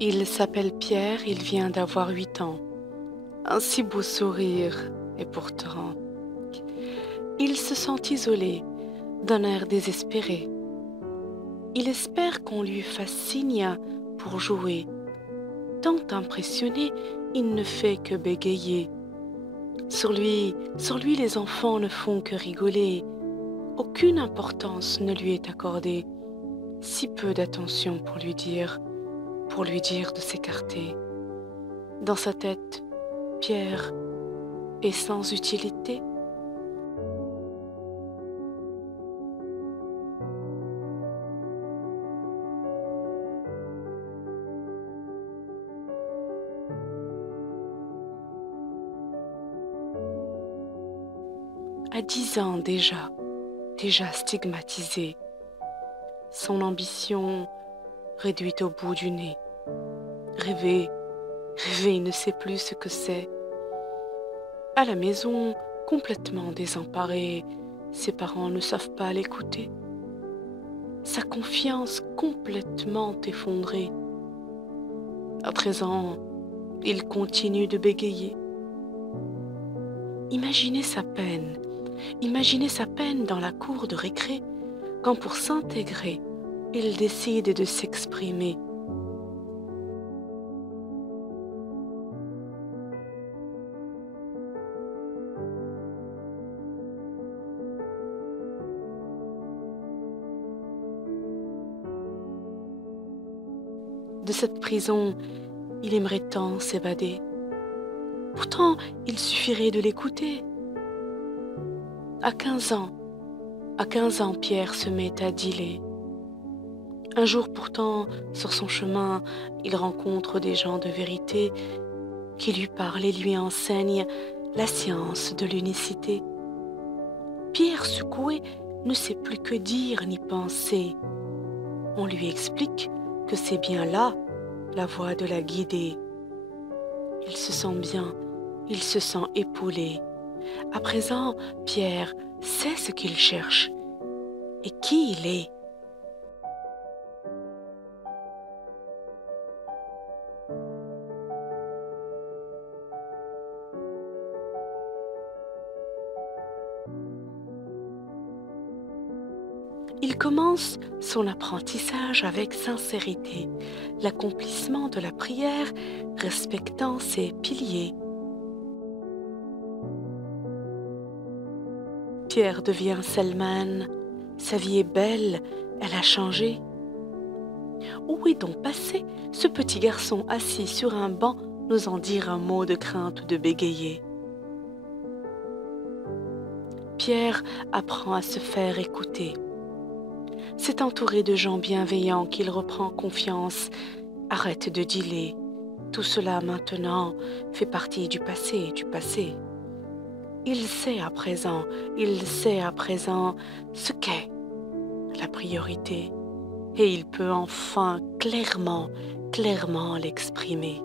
Il s'appelle Pierre, il vient d'avoir 8 ans. Un si beau sourire, et pourtant, il se sent isolé, d'un air désespéré. Il espère qu'on lui fasse signe pour jouer. Tant impressionné, il ne fait que bégayer. Sur lui, les enfants ne font que rigoler. Aucune importance ne lui est accordée. Si peu d'attention pour lui dire de s'écarter. Dans sa tête, Pierre est sans utilité. À 10 ans déjà stigmatisé, son ambition réduite au bout du nez. Rêver, il ne sait plus ce que c'est. À la maison, complètement désemparé, ses parents ne savent pas l'écouter. Sa confiance complètement effondrée. À 13 ans, il continue de bégayer. Imaginez sa peine dans la cour de récré, quand pour s'intégrer, il décide de s'exprimer. De cette prison, il aimerait tant s'évader. Pourtant, il suffirait de l'écouter. À 15 ans, Pierre se met à dealer. Un jour pourtant, sur son chemin, il rencontre des gens de vérité qui lui parlent et lui enseignent la science de l'unicité. Pierre, secoué, ne sait plus que dire ni penser. On lui explique que c'est bien là la voie de la guidée. Il se sent bien, il se sent épaulé. À présent, Pierre sait ce qu'il cherche et qui il est. Il commence son apprentissage avec sincérité, l'accomplissement de la prière respectant ses piliers. Pierre devient Selman, sa vie est belle, elle a changé. Où est donc passé ce petit garçon assis sur un banc, n'osant dire un mot de crainte ou de bégayer? Pierre apprend à se faire écouter. C'est entouré de gens bienveillants qu'il reprend confiance, arrête de dealer. Tout cela maintenant fait partie du passé, Il sait à présent ce qu'est la priorité et il peut enfin clairement l'exprimer.